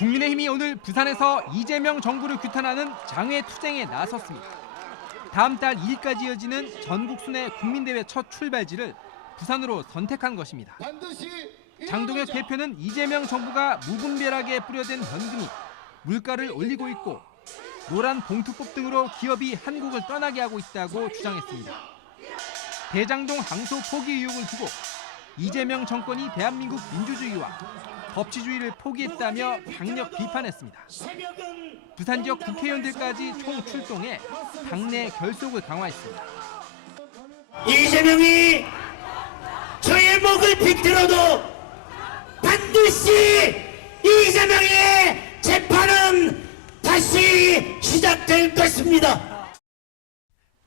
국민의힘이 오늘 부산에서 이재명 정부를 규탄하는 장외 투쟁에 나섰습니다. 다음 달 2일까지 이어지는 전국 순회 국민대회 첫 출발지를 부산으로 선택한 것입니다. 장동혁 대표는 이재명 정부가 무분별하게 뿌려댄 현금이 물가를 올리고 있고 노란 봉투법 등으로 기업이 한국을 떠나게 하고 있다고 주장했습니다. 대장동 항소 포기 의혹을 두고 이재명 정권이 대한민국 민주주의와 법치주의를 포기했다며 강력 비판했습니다. 부산 지역 국회의원들까지 총 출동해 당내 결속을 강화했습니다. 이재명이 저의 목을 비틀어도 반드시 이재명의 재판은 다시 시작될 것입니다.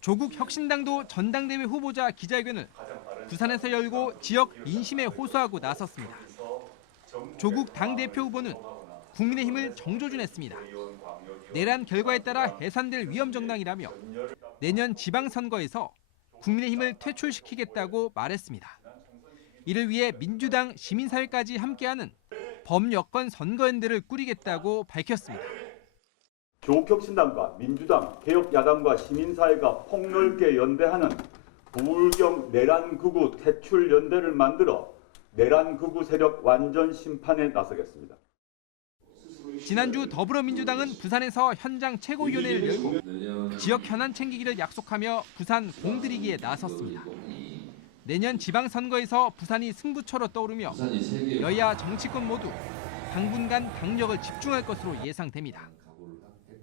조국 혁신당도 전당대회 후보자 기자회견을 부산에서 열고 지역 민심에 호소하고 나섰습니다. 조국 당대표 후보는 국민의힘을 정조준했습니다. 내란 결과에 따라 해산될 위험 정당이라며 내년 지방선거에서 국민의힘을 퇴출시키겠다고 말했습니다. 이를 위해 민주당, 시민사회까지 함께하는 범여권 선거연대를 꾸리겠다고 밝혔습니다. 조국혁신당과 민주당, 개혁야당과 시민사회가 폭넓게 연대하는 부울경 내란극우 퇴출연대를 만들어 내란 극우 세력 완전 심판에 나서겠습니다. 지난주 더불어민주당은 부산에서 현장 최고위원회를 열고 지역 현안 챙기기를 약속하며 부산 공들이기에 나섰습니다. 내년 지방선거에서 부산이 승부처로 떠오르며 여야 정치권 모두 당분간 당력을 집중할 것으로 예상됩니다.